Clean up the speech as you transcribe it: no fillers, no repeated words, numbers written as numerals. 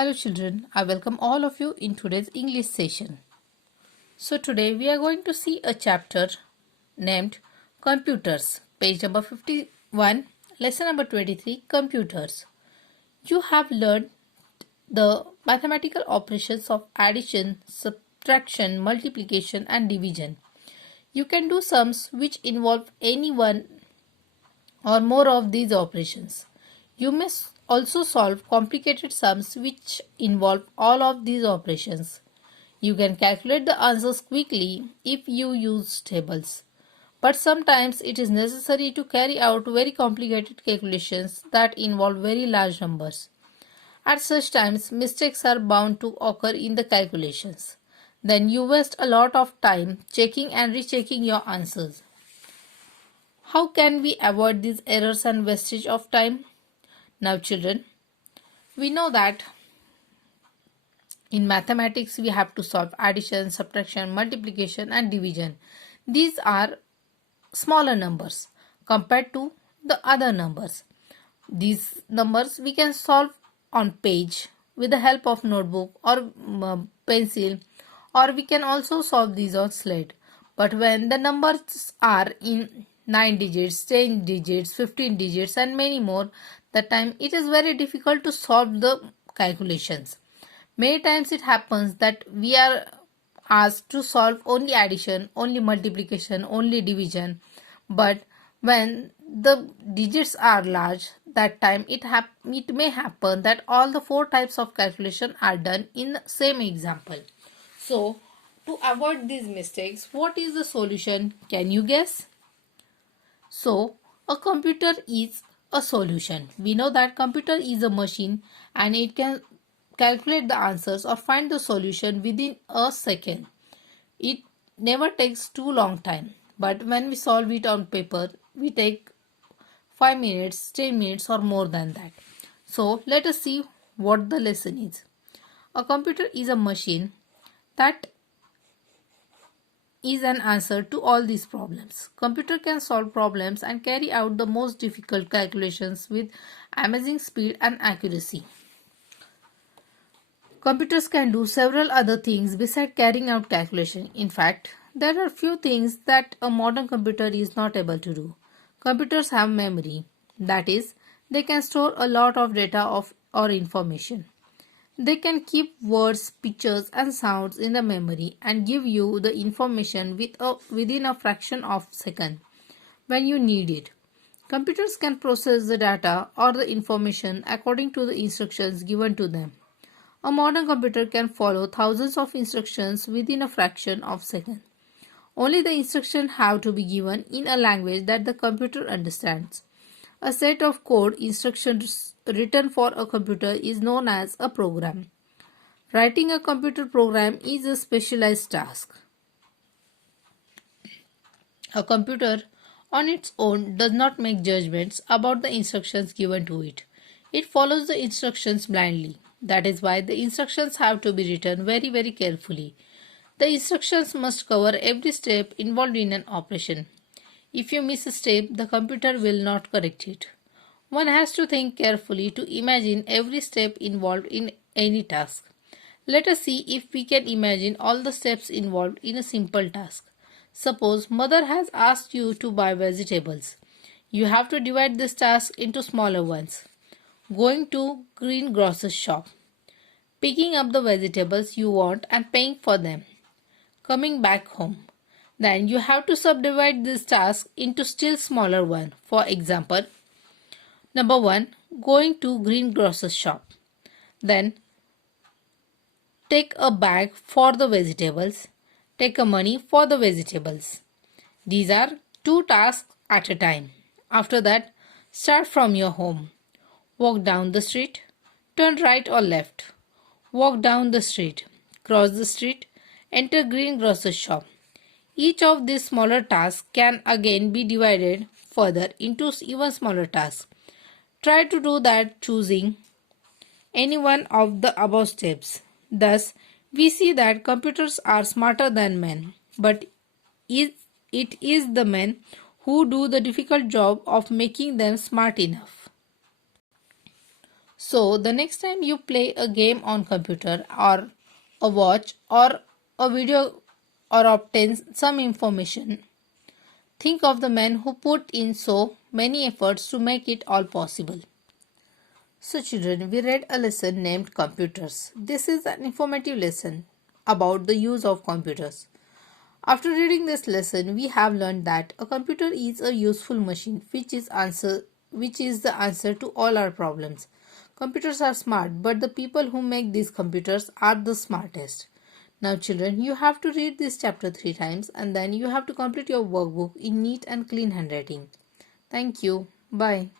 Hello children, I welcome all of you in today's English session. So today we are going to see a chapter named Computers, page number 51, lesson number 23, Computers. You have learned the mathematical operations of addition, subtraction, multiplication and division. You can do sums which involve any one or more of these operations. You may also solve complicated sums which involve all of these operations. You can calculate the answers quickly if you use tables. But sometimes it is necessary to carry out very complicated calculations that involve very large numbers. At such times, mistakes are bound to occur in the calculations. Then you waste a lot of time checking and rechecking your answers. How can we avoid these errors and wastage of time? Now children, we know that in mathematics we have to solve addition, subtraction, multiplication and division. These are smaller numbers compared to the other numbers. These numbers we can solve on page with the help of notebook or pencil, or we can also solve these on slate. But when the numbers are in 9 digits, 10 digits, 15 digits and many more, that time it is very difficult to solve the calculations. Many times it happens that we are asked to solve only addition, only multiplication, only division. But when the digits are large, that time it may happen that all the 4 types of calculation are done in the same example. So, to avoid these mistakes, what is the solution? Can you guess? So, a computer is a solution. We know that computer is a machine and it can calculate the answers or find the solution within a second. It never takes too long time. But when we solve it on paper, we take 5 minutes, 10 minutes or more than that. So, let us see what the lesson is. A computer is a machine that is an answer to all these problems. Computer can solve problems and carry out the most difficult calculations with amazing speed and accuracy. Computers can do several other things besides carrying out calculation. In fact, there are few things that a modern computer is not able to do. Computers have memory. That is, they can store a lot of data or information. They can keep words, pictures and sounds in the memory and give you the information within a fraction of a second when you need it. Computers can process the data or the information according to the instructions given to them. A modern computer can follow thousands of instructions within a fraction of a second. Only the instructions have to be given in a language that the computer understands. A set of code instructions written for a computer is known as a program. Writing a computer program is a specialized task. A computer on its own does not make judgments about the instructions given to it. It follows the instructions blindly. That is why the instructions have to be written very carefully. The instructions must cover every step involved in an operation. If you miss a step, the computer will not correct it. One has to think carefully to imagine every step involved in any task. Let us see if we can imagine all the steps involved in a simple task. Suppose mother has asked you to buy vegetables. You have to divide this task into smaller ones. Going to greengrocer's shop. Picking up the vegetables you want and paying for them. Coming back home. Then you have to subdivide this task into still smaller one. For example, number 1, going to greengrocer's shop. Then take a bag for the vegetables. Take a money for the vegetables. These are 2 tasks at a time. After that, start from your home. Walk down the street. Turn right or left. Walk down the street. Cross the street. Enter greengrocer's shop. Each of these smaller tasks can again be divided further into even smaller tasks. Try to do that choosing any one of the above steps. Thus, we see that computers are smarter than men, but it is the men who do the difficult job of making them smart enough. So the next time you play a game on computer or a watch or a video or obtain some information, think of the men who put in so many efforts to make it all possible. So children, we read a lesson named Computers. This is an informative lesson about the use of computers. After reading this lesson, we have learned that a computer is a useful machine which is the answer to all our problems. Computers are smart, but the people who make these computers are the smartest. Now children, you have to read this chapter 3 times and then you have to complete your workbook in neat and clean handwriting. Thank you. Bye.